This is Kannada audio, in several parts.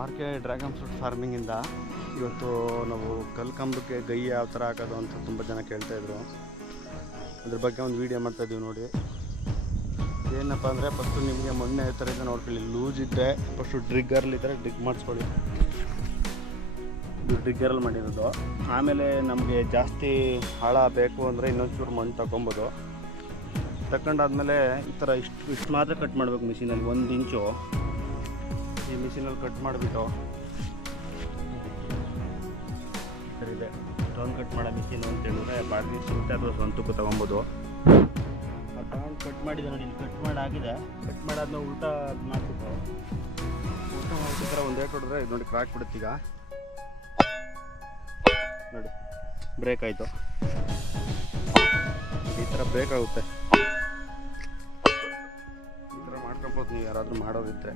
ಆರ್ ಕೆ ಡ್ರ್ಯಾಗನ್ ಫ್ರೂಟ್ ಫಾರ್ಮಿಂಗಿಂದ ಇವತ್ತು ನಾವು ಕಲ್ಕಂಬಕ್ಕೆ ಗೈ ಯಾವ ಥರ ಹಾಕೋದು ಅಂತ ತುಂಬ ಜನ ಕೇಳ್ತಾಯಿದ್ರು. ಅದ್ರ ಬಗ್ಗೆ ಒಂದು ವೀಡಿಯೋ ಮಾಡ್ತಾಯಿದ್ದೀವಿ ನೋಡಿ. ಏನಪ್ಪ ಅಂದರೆ ಫಸ್ಟು ನಿಮಗೆ ಮೊನ್ನೆ ಯಾವ ಥರ ಇದೆ ನೋಡ್ಕೊಳ್ಳಿ. ಲೂಸ್ ಇದ್ದರೆ ಫಸ್ಟು ಡ್ರಿಗ್ಗರ್ಲಿದ್ದರೆ ಡ್ರಿಗ್ ಮಾಡಿಸ್ಕೊಳ್ಳಿ. ಇದು ಡ್ರಿಗ್ಗರಲ್ಲಿ ಮಾಡಿರೋದು. ಆಮೇಲೆ ನಮಗೆ ಜಾಸ್ತಿ ಆಳ ಬೇಕು ಅಂದರೆ ಇನ್ನೊಂಚೂರು ಮಣ್ಣು ತಗೊಬೋದು. ತಗೊಂಡಾದ್ಮೇಲೆ ಈ ಥರ ಇಷ್ಟು ಮಾತ್ರ ಕಟ್ ಮಾಡಬೇಕು ಮಿಷಿನಲ್ಲಿ. 1 ಇಂಚು ಈ ಮಿಷಿನಲ್ಲಿ ಕಟ್ ಮಾಡಿಬಿಟ್ಟು ಈ ಥರ ಇದೆ ಸ್ಟೋನ್ ಕಟ್ ಮಾಡೋ ಮಿಷಿನ್ ಅಂತ ಹೇಳಿದ್ರೆ ಬಾಡಿಗೆ ಸಿಗುತ್ತೆ ಅಥವಾ ಸ್ವಂತಕ್ಕೂ ತೊಗೊಬೋದು. ಆ ತಗೊಂಡು ಕಟ್ ಮಾಡಿದೆ ನೋಡಿ. ಇಲ್ಲಿ ಕಟ್ ಮಾಡಾಗಿದೆ. ಕಟ್ ಮಾಡಾದ್ಮೇಲೆ ಉಲ್ಟಾ ಮಾಡಿಬಿಟ್ಟು ಈ ಥರ ಒಂದು ಏಟ್ ಹೊಡೆದ್ರೆ ಇದು ನೋಡಿ ಕ್ರಾಕ್ ಬಿಡುತ್ತೆ. ಈಗ ನೋಡಿ ಬ್ರೇಕ್ ಆಯಿತು. ಈ ಥರ ಬ್ರೇಕ್ ಆಗುತ್ತೆ. ಈ ಥರ ಮಾಡ್ಕೊಬೋದು ನೀವು ಯಾರಾದರೂ ಮಾಡೋದಿದ್ದರೆ.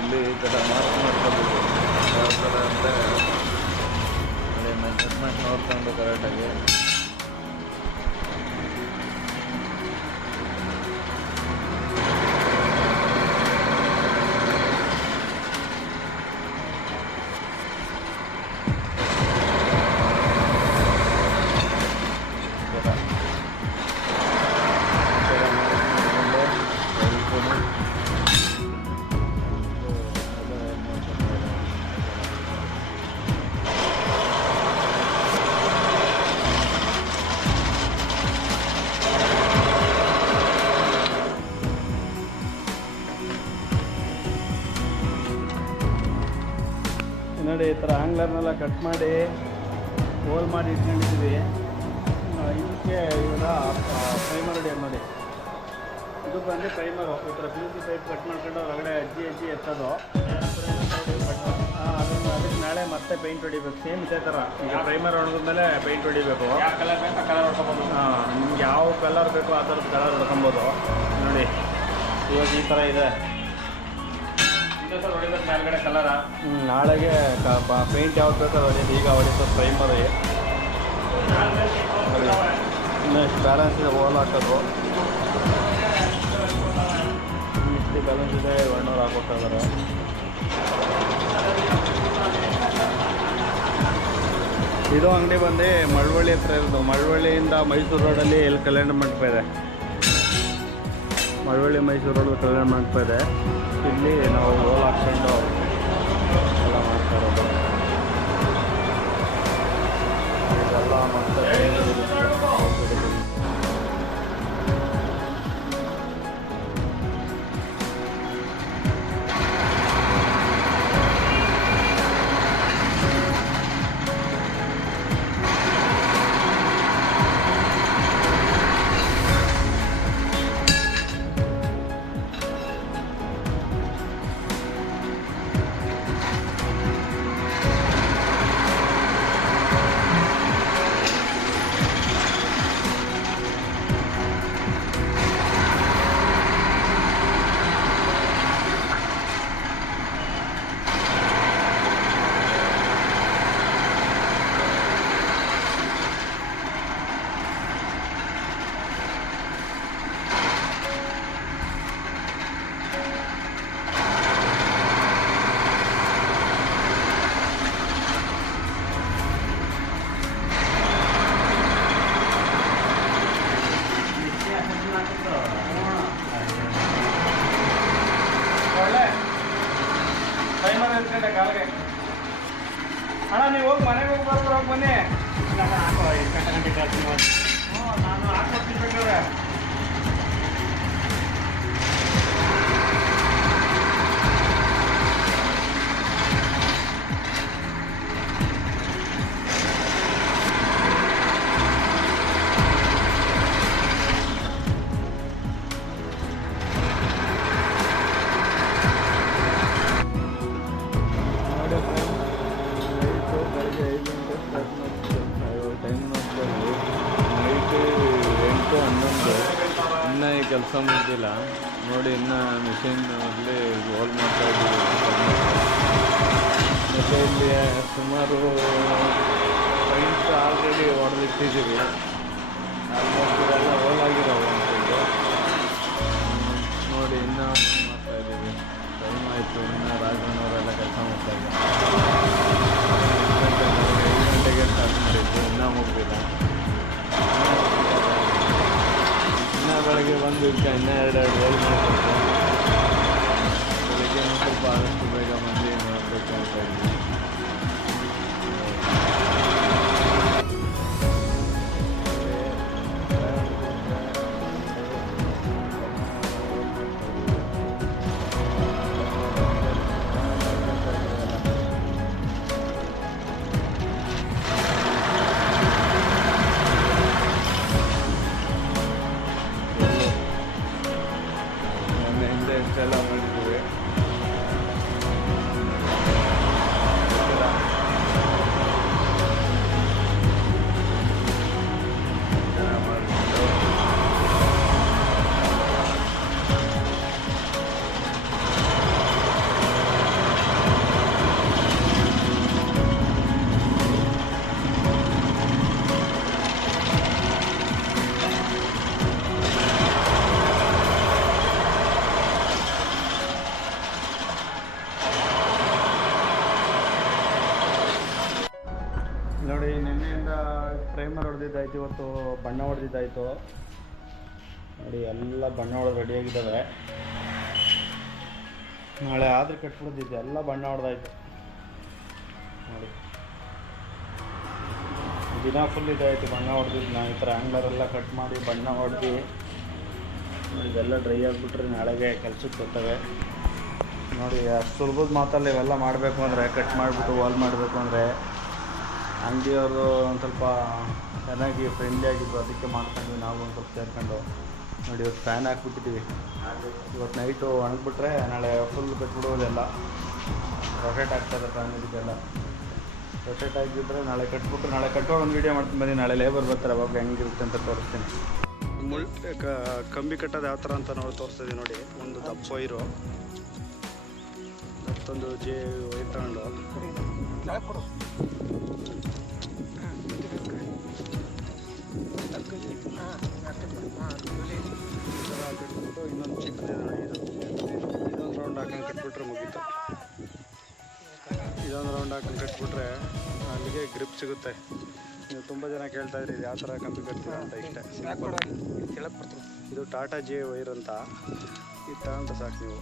ಇಲ್ಲಿ ಈ ಥರ ಮಾಡ್ಕೋಬೋದು. ಯಾವ ಥರ ಅಂದರೆ ಅದೇ ಮೆಜರ್ಮೆಂಟ್ ನೋಡ್ಕೊಂಡು ಕರೆಕ್ಟಾಗಿ ನೋಡಿ. ಈ ಥರ ಆಂಗ್ಲರ್ನೆಲ್ಲ ಕಟ್ ಮಾಡಿ ಹೋಲ್ ಮಾಡಿ ಇಟ್ಕೊಂಡಿದ್ದೀವಿ. ಇದಕ್ಕೆ ಇವಾಗ ಪ್ರೈಮರ್ ಹೊಡಿಯೋದು ನೋಡಿ. ಇದು ಬಂದು ಪ್ರೈಮರು. ಈ ಥರ PVC ಪೈಪ್ ಕಟ್ ಮಾಡ್ಕೊಂಡು ಹೊರಗಡೆ ಅಜ್ಜಿ ಎತ್ತೋದು. ಅದಕ್ಕೆ ನಾಳೆ ಮತ್ತೆ ಪೇಂಟ್ ಹೊಡಿಬೇಕು. ಸೇಮ್ ಇದೇ ಥರ. ಈಗ ಪ್ರೈಮರ್ ಹೊಡೆದ್ಮೇಲೆ ಪೇಂಟ್ ಹೊಡಿಬೇಕು. ಕಲರ್ ಬೇಕು ಕಲರ್ ಹೊಡ್ಕೊಬೋದು. ನಿಮ್ಗೆ ಯಾವ ಕಲರ್ ಬೇಕೋ ಆ ಥರದ್ದು ಕಲರ್ ಹೊಡ್ಕೊಬೋದು. ನೋಡಿ ಇವಾಗ ಈ ಥರ ಇದೆ. ಮೇಲ್ಗಡೆ ಕಲರ ನಾಳೆಗೆ ಪೇಂಟ್ ಯಾವ್ದು ಬೇಕೋ ಹೊಡೆಯೋದು. ಈಗ ಹೊಡಿಸೋ ಪ್ರೈಮರು. ಇನ್ನೆಷ್ಟು ಬ್ಯಾಲೆನ್ಸ್ ಇದೆ ಹೋಲ್ ಹಾಕೋದು. ಇಷ್ಟು ಬ್ಯಾಲೆನ್ಸ್ ಇದೆ 100 ಹಾಕೋತಾ ಇದ್ದಾರೆ. ಇದು ಅಂಗಡಿ ಬಂದು ಮಳವಳ್ಳಿ ಹತ್ರ ಇರೋದು. ಮಳವಳ್ಳಿಯಿಂದ ಮೈಸೂರು ರೋಡಲ್ಲಿ ಎಲ್ಲಿ ಕಲ್ಯಾಣ ಮಂಟಪ ಇದೆ. ಮಳವಳ್ಳಿ ಮೈಸೂರು ರೋಡ್ ಕಲ್ಯಾಣ ಮಂಟಪ ಇದೆ. ಇಲ್ಲಿ ನಾವು ಹೋಲ್ ಹಾಕ್ಕೊಂಡು ಎಲ್ಲ ಮಾಡ್ತಾ ಇರೋದು. ಇದೆಲ್ಲ ಮತ್ತೆ ಅಣ್ಣ ನೀವು ಹೋಗಿ ಮನೆಗೆ ಹೋಗಿ ಬರ್ಬೋದು, ಹೋಗಿ ಬನ್ನಿ. ಹಾಕೋ 8 ಗಂಟೆ ಕಳ್ಸಿ ನೋಡಿ. ಹ್ಞೂ, ನಾನು ಹಾಕ್ಕೊಡ್ತೀನಿ ಬೇಕಾದ್ರೆ. ಬೆಳಗ್ಗೆ 5 ಗಂಟೆ ಸ್ಟಾರ್ಟ್ ಮಾಡ್ತೀವಿ. ಟೈಮ್ ನೋಡ್ಕೊಳ್ಳಿ, ನೈಟ್ 8, 11 ಇನ್ನೂ ಈ ಕೆಲಸ ಮುಗಿದಿಲ್ಲ ನೋಡಿ. ಇನ್ನೂ ಮಿಷಿನ್ ಅಲ್ಲಿ ಹೋಲ್ ಮಾಡ್ತಾ ಇದ್ದೀವಿ. ಮತ್ತು ಇಲ್ಲಿ ಸುಮಾರು ಪೈಂಟ್ ಆಲ್ರೆಡಿ ಹೊಡೆದಿಟ್ಟಿದ್ದೀವಿ. ಆಲ್ಮೋಸ್ಟ್ ಇದೆಲ್ಲ ಹೋಲ್ ಆಗಿರೋವು ಅಂತೇಳಿ ನೋಡಿ. ಇನ್ನೂ ಮಾಡ್ತಾ ಇದ್ದೀವಿ. ಟೈಮ್ ಆಯಿತು, ಇನ್ನೂ ರಾಜಣ್ಣವರೆಲ್ಲ ಕೆಲಸ ಮಾಡ್ತಾ ಇದ್ದಾರೆ. 5 ಗಂಟೆಗೆ ಸ್ಟಾರ್ಟ್ ಮಾಡಿದ್ದು, ಇನ್ನೂ ಮುಗಿದಿಲ್ಲ. ಇನ್ನೂ ಬೆಳಗ್ಗೆ ಬಂದು ಇನ್ನೂ 2 ಹೋಲ್ ಮಾಡಬೇಕು. ಬೆಳಿಗ್ಗೆ ಸ್ವಲ್ಪ ಆದಷ್ಟು ಬೇಗ ಮಂದಿ ಮಾಡಬೇಕು ಅಂತ ಇದ್ದೀವಿ. ಹಿಂದೆ ಇಷ್ಟೆಲ್ಲ ಮಾಡಿದ್ದೀವಿ. ನೋಡಿ, ನಿನ್ನೆಯಿಂದ ಪ್ರೈಮರ್ ಹೊಡೆದಿದ್ದಾಯ್ತು, ಇವತ್ತು ಬಣ್ಣ ಹೊಡೆದಿದ್ದಾಯಿತು. ನೋಡಿ, ಎಲ್ಲ ಬಣ್ಣ ಹೊಡೆದು ರೆಡಿಯಾಗಿದ್ದಾವೆ. ನಾಳೆ ಆದ್ರೆ ಕಟ್ಬಿಡೋದಿದೆ, ಎಲ್ಲ ಬಣ್ಣ ಹೊಡೆದಾಯ್ತು. ನೋಡಿ, ದಿನ ಫುಲ್ ಇದಾಯಿತು ಬಣ್ಣ ಹೊಡೆದಿದ್ದು. ನಾವು ಈ ಥರ ಆ್ಯಂಗ್ಲರೆಲ್ಲ ಕಟ್ ಮಾಡಿ ಬಣ್ಣ ಹೊಡೆದು ನೋಡಿ, ಇದೆಲ್ಲ ಡ್ರೈ ಆಗಿಬಿಟ್ರೆ ನಾಳೆಗೆ ಕೆಲ್ಸಕ್ಕೆ ಬರ್ತವೆ. ನೋಡಿ, ಅಷ್ಟು ಸುಲಭದ ಮಾತಲ್ಲ ಇವೆಲ್ಲ ಮಾಡಬೇಕು ಅಂದರೆ, ಕಟ್ ಮಾಡಿಬಿಟ್ಟು ವಾಲ್ ಮಾಡಬೇಕು ಅಂದರೆ. ಅಂಗಡಿಯವರು ಒಂದು ಸ್ವಲ್ಪ ಚೆನ್ನಾಗಿ ಫ್ರೆಂಡ್ಲಿ ಆಗಿದ್ದು, ಅದಕ್ಕೆ ಮಾಡ್ಕೊಂಡ್ವಿ ನಾವು ಒಂದು ಸ್ವಲ್ಪ ಸೇರ್ಕೊಂಡು. ನೋಡಿ, ಇವತ್ತು ಫ್ಯಾನ್ ಹಾಕ್ಬಿಟ್ಟಿದ್ದೀವಿ. ಇವತ್ತು ನೈಟು ಒಣಗಿಬಿಟ್ರೆ ನಾಳೆ ಫುಲ್ ಕಟ್ಬಿಡೋದೆಲ್ಲ. ರೊಟೇಟ್ ಆಗ್ತದೆ ಫ್ಯಾನ್ ಇದಕ್ಕೆಲ್ಲ. ರೊಟೇಟ್ ಆಗಿಬಿಟ್ರೆ ನಾಳೆ ಕಟ್ಬಿಟ್ರೆ, ನಾಳೆ ಕಟ್ಟುವಾಗ ಒಂದು ವೀಡಿಯೋ ಮಾಡ್ತೀನಿ ಬನ್ನಿ. ನಾಳೆ ಲೇಬರ್ ಬರ್ತಾರೆ, ಅವಾಗ ಹೆಂಗಿರುತ್ತೆ ಅಂತ ತೋರಿಸ್ತೀನಿ. ಕಂಬಿ ಕಟ್ಟೋದು ಯಾವ ಥರ ಅಂತ ನೋಡಿ ತೋರಿಸ್ತಿದ್ದೀವಿ. ನೋಡಿ, ಒಂದು ದಪ್ಪ ವೈರು, ಮತ್ತೊಂದು ವೈರ್ ತಗೊಂಡು ಕಟ್ಬಿಟ್ಟು ಇನ್ನೊಂದು ಚಿಕ್ಕದಿದೆ ನೋಡಿ, ಇದೊಂದು ರೌಂಡ್ ಹಾಕೊಂಡು ಕಟ್ಬಿಟ್ರೆ ಮುಗೀತು. ಇದೊಂದು ರೌಂಡ್ ಹಾಕೊಂಡು ಕಟ್ಬಿಟ್ರೆ ಅಲ್ಲಿಗೆ ಗ್ರಿಪ್ ಸಿಗುತ್ತೆ. ನೀವು ತುಂಬ ಜನ ಕೇಳ್ತಾಯಿದ್ರಿ ಇದು ಯಾವ ಥರ ಕಂಬಿ ಕಟ್ತೀರ ಅಂತ. ಇಷ್ಟೇ ಸಿಂಪಲ್. ಇದು ಟಾಟಾ ಜೆ ವೈರ್ ಅಂತ, ಇದು ತಗೊಂಡ್ರೆ ಸಾಕು ನೀವು.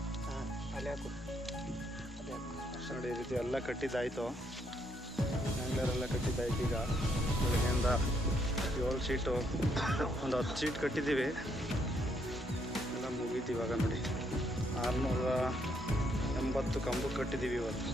ನೋಡಿ, ಈ ರೀತಿ ಎಲ್ಲ ಕಟ್ಟಿದ್ದಾಯಿತು, ಆ್ಯಂಗ್ಲರೆಲ್ಲ ಕಟ್ಟಿದ್ದಾಯ್ತು. ಈಗ ಬೆಳಗ್ಗೆಯಿಂದ 7 ಸೀಟು, ಒಂದು 10 ಸೀಟ್ ಕಟ್ಟಿದ್ದೀವಿ. ಎಲ್ಲ ಮುಗೀತು ಇವಾಗ. ನೋಡಿ, 680 ಕಂಬಕ್ಕೆ ಕಟ್ಟಿದ್ದೀವಿ ಇವತ್ತು.